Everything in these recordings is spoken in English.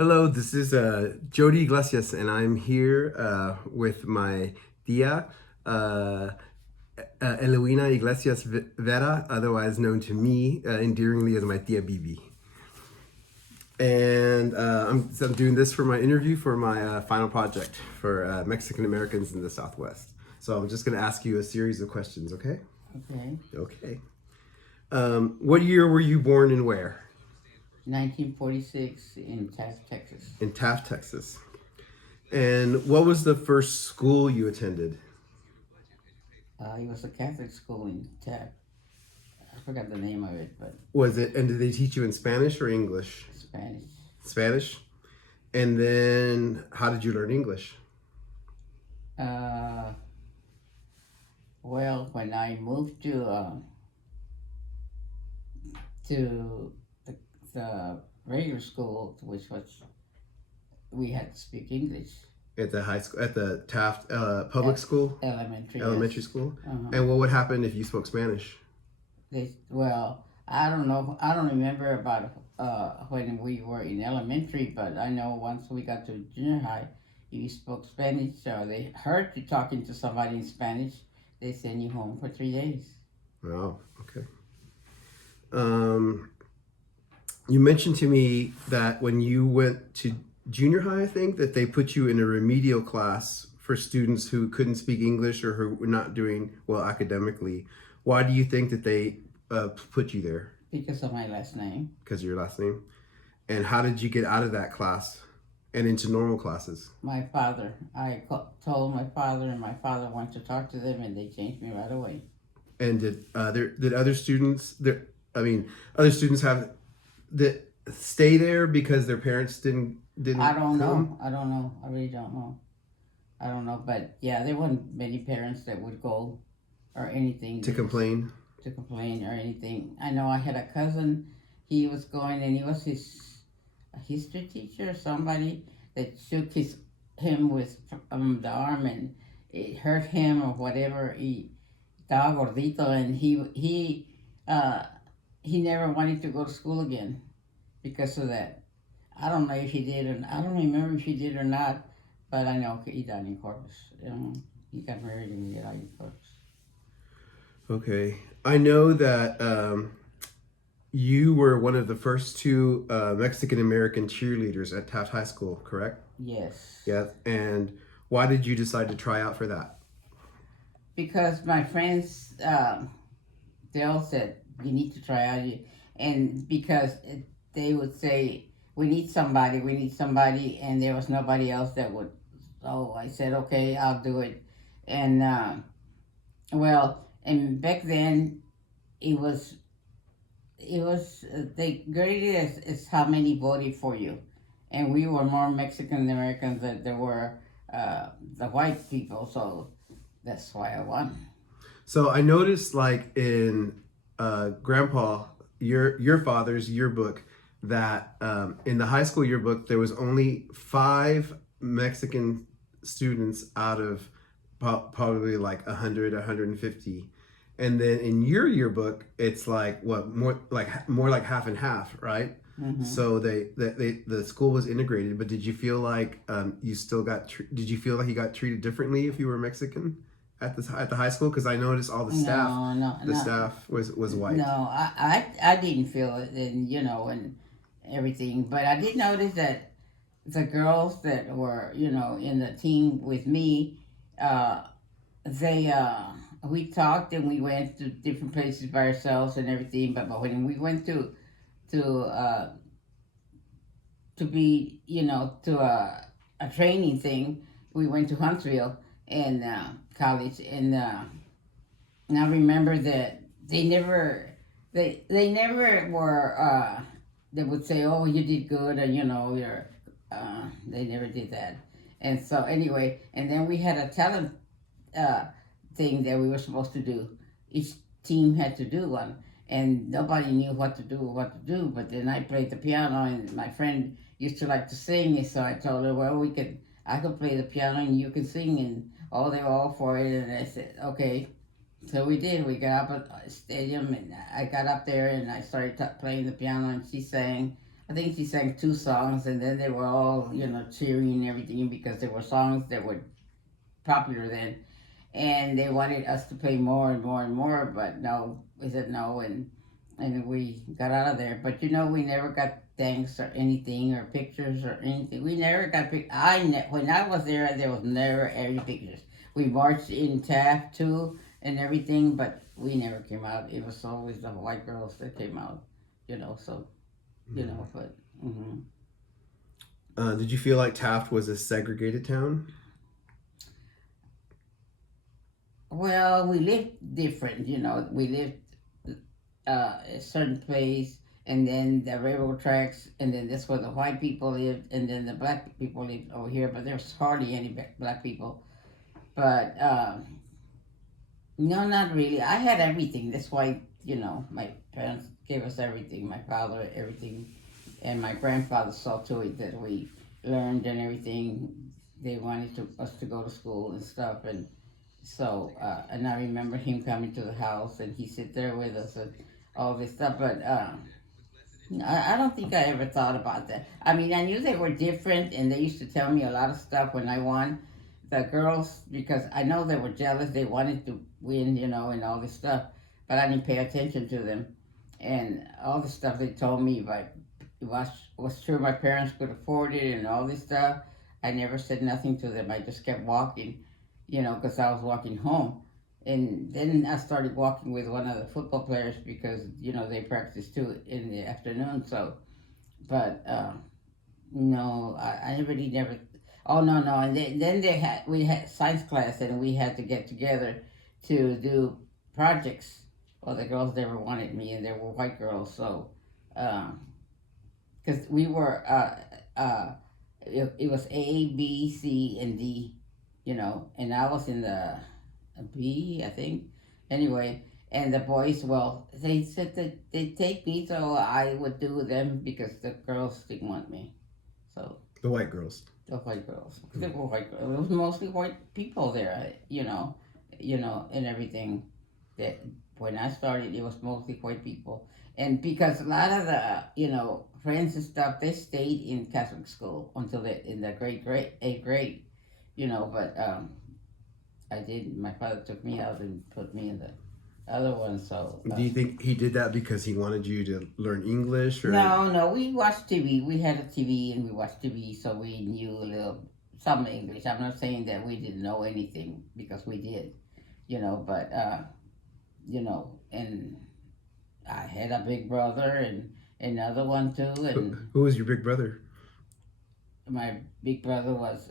Hello, this is Jody Iglesias, and I'm here with my tia, uh, Eloina Iglesias Vera, otherwise known to me endearingly as my Tia Bebe. And I'm doing this for my interview for my final project for Mexican Americans in the Southwest. So I'm just going to ask you a series of questions, okay? Okay. Okay. What year were you born and where? 1946 in Taft, Texas. In Taft, Texas. And what was the first school you attended? It was a Catholic school in Taft. I forgot the name of it, but Was it, and did they teach you in Spanish or English? Spanish. Spanish. And then how did you learn English? Uh, well, when I moved to the regular school, which was we had to speak English. At the high school, at the Taft public At school, elementary. elementary Yes. school. Uh-huh. And what would happen if you spoke Spanish? Well, I don't know. I don't remember about when we were in elementary, but I know once we got to junior high, if you spoke Spanish or they heard you talking to somebody in Spanish, they send you home for 3 days. Oh, okay. Um, you mentioned to me that when you went to junior high, I think that they put you in a remedial class for students who couldn't speak English or who were not doing well academically. Why do you think that they put you there? Because of my last name. Because of your last name. And how did you get out of that class and into normal classes? My father. Told my father, and my father went to talk to them, and they changed me right away. And did other students there? I mean, other students have that stay there because their parents didn't I don't come? know. I don't know. I really don't know. I don't know, but yeah, there weren't many parents that would go or anything To complain. to complain or anything. I know I had a cousin. He was going, and he was a history teacher or somebody that shook him with the arm, and it hurt him or whatever. He estaba gordito, and he never wanted to go to school again because of that. I don't know if he did, and I don't remember if he did or not. But I know he died in Corpus. He got married and he died in Corpus. Okay, I know that you were one of the first two Mexican American cheerleaders at Taft High School, correct? Yes. Yeah. And why did you decide to try out for that? Because my friends, they all said, you need to try out. And because they would say, we need somebody, and there was nobody else that would. So I said, okay, I'll do it. And, and back then, it was, they graded it as how many voted for you. And we were more Mexican Americans than there were the white people, so that's why I won. So I noticed, like in Grandpa, your father's yearbook, that in the high school yearbook there was only 5 Mexican students out of probably like 100, 150, and then in your yearbook it's like what more like half and half, right? Mm-hmm. So the school was integrated, but did you feel like you still got did you feel like you got treated differently if you were Mexican at the high school? Because I noticed all the staff, staff was white. No, I didn't feel it, and and everything. But I did notice that the girls that were in the team with me, they we talked and we went to different places by ourselves and everything. But when we went to be to a training thing, we went to Huntsville and college, and I remember that they never were. They would say, "Oh, you did good," and you're. They never did that, and so anyway, and then we had a talent thing that we were supposed to do. Each team had to do one, and nobody knew what to do. But then I played the piano, and my friend used to like to sing, and so I told her, "Well, I could play the piano, and you can sing," and they were all for it, and I said, "Okay." So we did. We got up at the stadium, and I got up there and I started playing the piano, and she sang I think she sang 2 songs, and then they were all, cheering and everything because they were songs that were popular then, and they wanted us to play more and more and more, but no, we said no, and we got out of there. But we never got thanks or anything or pictures or anything. We never got when I was there was never any pictures. We marched in Taft too and everything, but we never came out. It was always the white girls that came out, So but. Did you feel like Taft was a segregated town? Well, we lived different, We lived a certain place, and then the railroad tracks, and then that's where the white people lived, and then the black people lived over here. But there's hardly any black people. But no, not really. I had everything. That's why my parents gave us everything. My father, everything, and my grandfather saw to it that we learned and everything. They wanted us to go to school and stuff, and so, and I remember him coming to the house and he sit there with us and all this stuff. But I don't think I ever thought about that. I mean, I knew they were different, and they used to tell me a lot of stuff when I won. The girls, because I know they were jealous, they wanted to win, and all this stuff. But I didn't pay attention to them, and all the stuff they told me, but it was true. My parents could afford it and all this stuff. I never said nothing to them. I just kept walking, because I was walking home. And then I started walking with one of the football players because, they practice too in the afternoon. So, but no, I really never. Oh no, no. And then we had science class and we had to get together to do projects. Well, the girls never wanted me, and they were white girls. So, because we were, it was A, B, C, and D, and I was in the B, I think. Anyway, and the boys, well, they said that they'd take me, so I would do them because the girls didn't want me. So The white girls. the white girls, they were white girls. It was mostly white people there, and everything. That when I started, it was mostly white people, and because a lot of the friends and stuff, they stayed in Catholic school until they in the grade 8th grade, But I did. My father took me out and put me in the other one. So Do you think he did that because he wanted you to learn English? Or? no, we watched TV. We had a TV and we watched TV, so we knew a little some English. I'm not saying that we didn't know anything because we did, But and I had a big brother and another one too, and Who was your big brother? my big brother was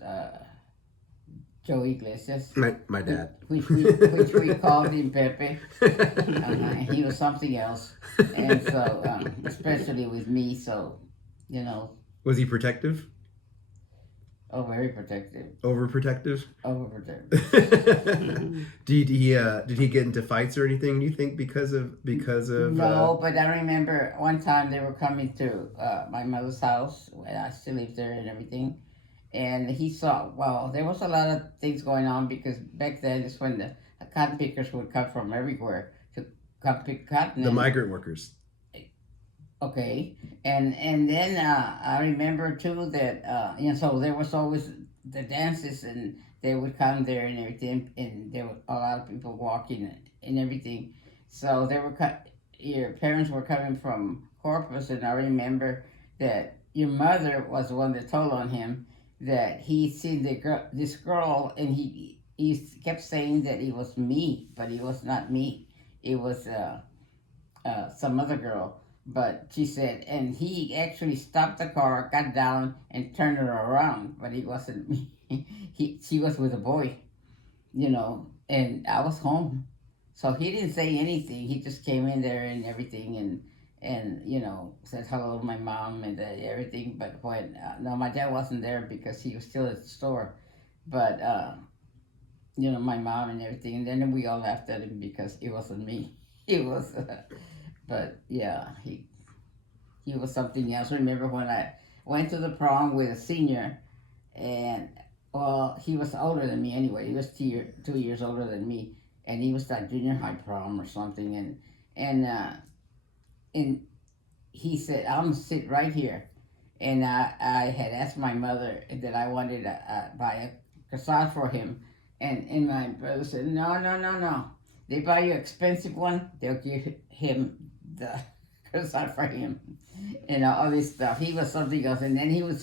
Joe Iglesias. My dad. Which we called him Pepe. He was something else, and so especially with me, so Was he protective? oh, very protective, Overprotective? overprotective. Did he get into fights or anything? Do you think because of No, but I remember one time they were coming to my mother's house when I still lived there and everything, and he saw. Well, there was a lot of things going on because back then is when the cotton pickers would come from everywhere to come pick cotton. the migrant workers? Okay, and then I remember too that so there was always the dances and they would come there and everything, and there were a lot of people walking and everything. So they were your parents were coming from Corpus, and I remember that your mother was the one that told on him that he seen this girl, and he kept saying that it was me, but it was not me. It was some other girl. But she said, and he actually stopped the car, got down, and turned her around. But it wasn't me. She was with a boy, and I was home. So he didn't say anything. He just came in there and everything, and said hello to my mom and everything. But when no, my dad wasn't there because he was still at the store. But my mom and everything, and then we all laughed at him because it wasn't me. It was. But yeah, he was something else. Remember when I went to the prom with a senior, and well, he was older than me anyway. He was 2 years older than me, and he was at junior high prom or something. And he said, "I'm gonna sit right here." And I had asked my mother that I wanted to buy a croissant for him, and my brother said, no, no, no, no. They buy you an expensive one, they'll give him the croissant for him, and all this stuff. He was something else, and then he would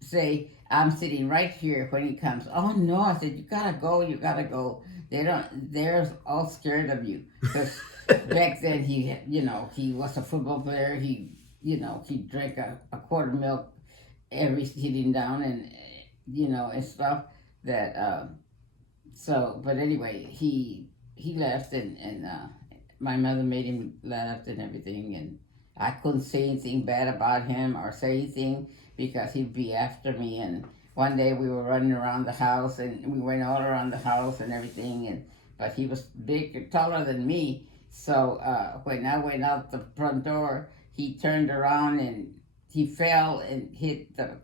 say, I'm sitting right here when he comes. Oh no, I said, you gotta go, you gotta go. They're all scared of you because back then he was a football player. He drank a quarter milk every sitting down, and and stuff that but anyway, he left, and my mother made him left and everything, and I couldn't say anything bad about him or say anything because he'd be after me. And one day we were running around the house, and we went all around the house and everything, and but he was big, taller than me. So when I went out the front door, he turned around and he fell and hit the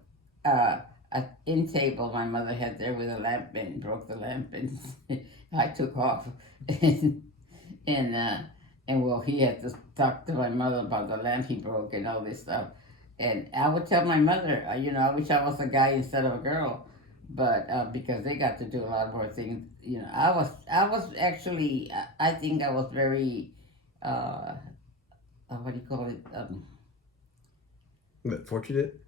a end table my mother had there with a lamp, and broke the lamp, and I took off. and and uh, and well, he had to talk to my mother about the lamp he broke and all this stuff. And I would tell my mother, I wish I was a guy instead of a girl, but because they got to do a lot more things. I was actually, I think I was very, what do you call it? Fortunate.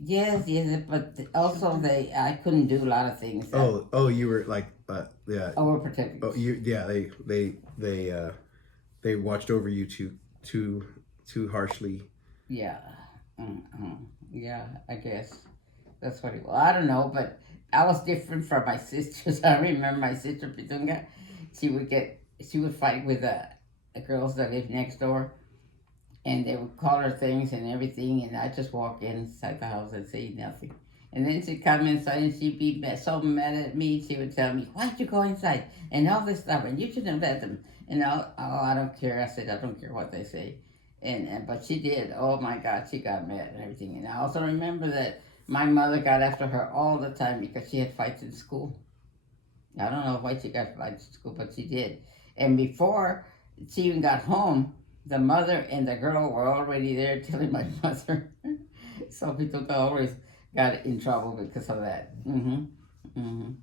Yes, yes, but also I couldn't do a lot of things. You were like, yeah. Overprotective. Oh, yeah. They watched over you too harshly. Yeah, yeah. I guess that's what it was. I don't know, but I was different from my sisters. I remember my sister Pitunga. She would fight with the girls that lived next door, and they would call her things and everything, and I just walk inside the house and say nothing. And then she'd come inside and she'd be so mad at me. She would tell me, "Why'd you go inside?" and all this stuff, and you shouldn't have let them. And I don't care. I said, I don't care what they say. And but she did. Oh my God, she got mad and everything. And I also remember that my mother got after her all the time because she had fights in school. I don't know why she got fights in school, but she did. And before she even got home, the mother and the girl were already there telling my mother. So Pituca always got in trouble because of that.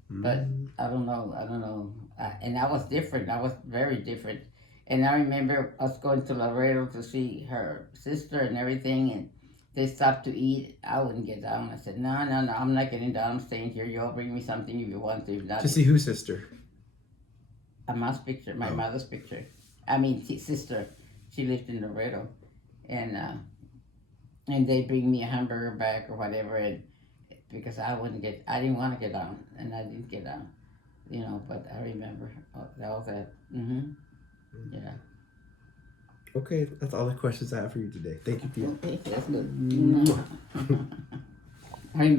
But I don't know. And I was different. I was very different. And I remember us going to Laredo to see her sister and everything, and they stopped to eat. I wouldn't get down. I said, no, no, no, I'm not getting down. I'm staying here. You all bring me something if you want to. If not, To see whose sister? a mom's picture, my mother's picture. I mean, sister. She lived in Laredo, and they bring me a hamburger back or whatever, and because I didn't want to get down, and I didn't get down, But I remember all that. Yeah. Okay, that's all the questions I have for you today. Thank you, Tia. Okay, that's good.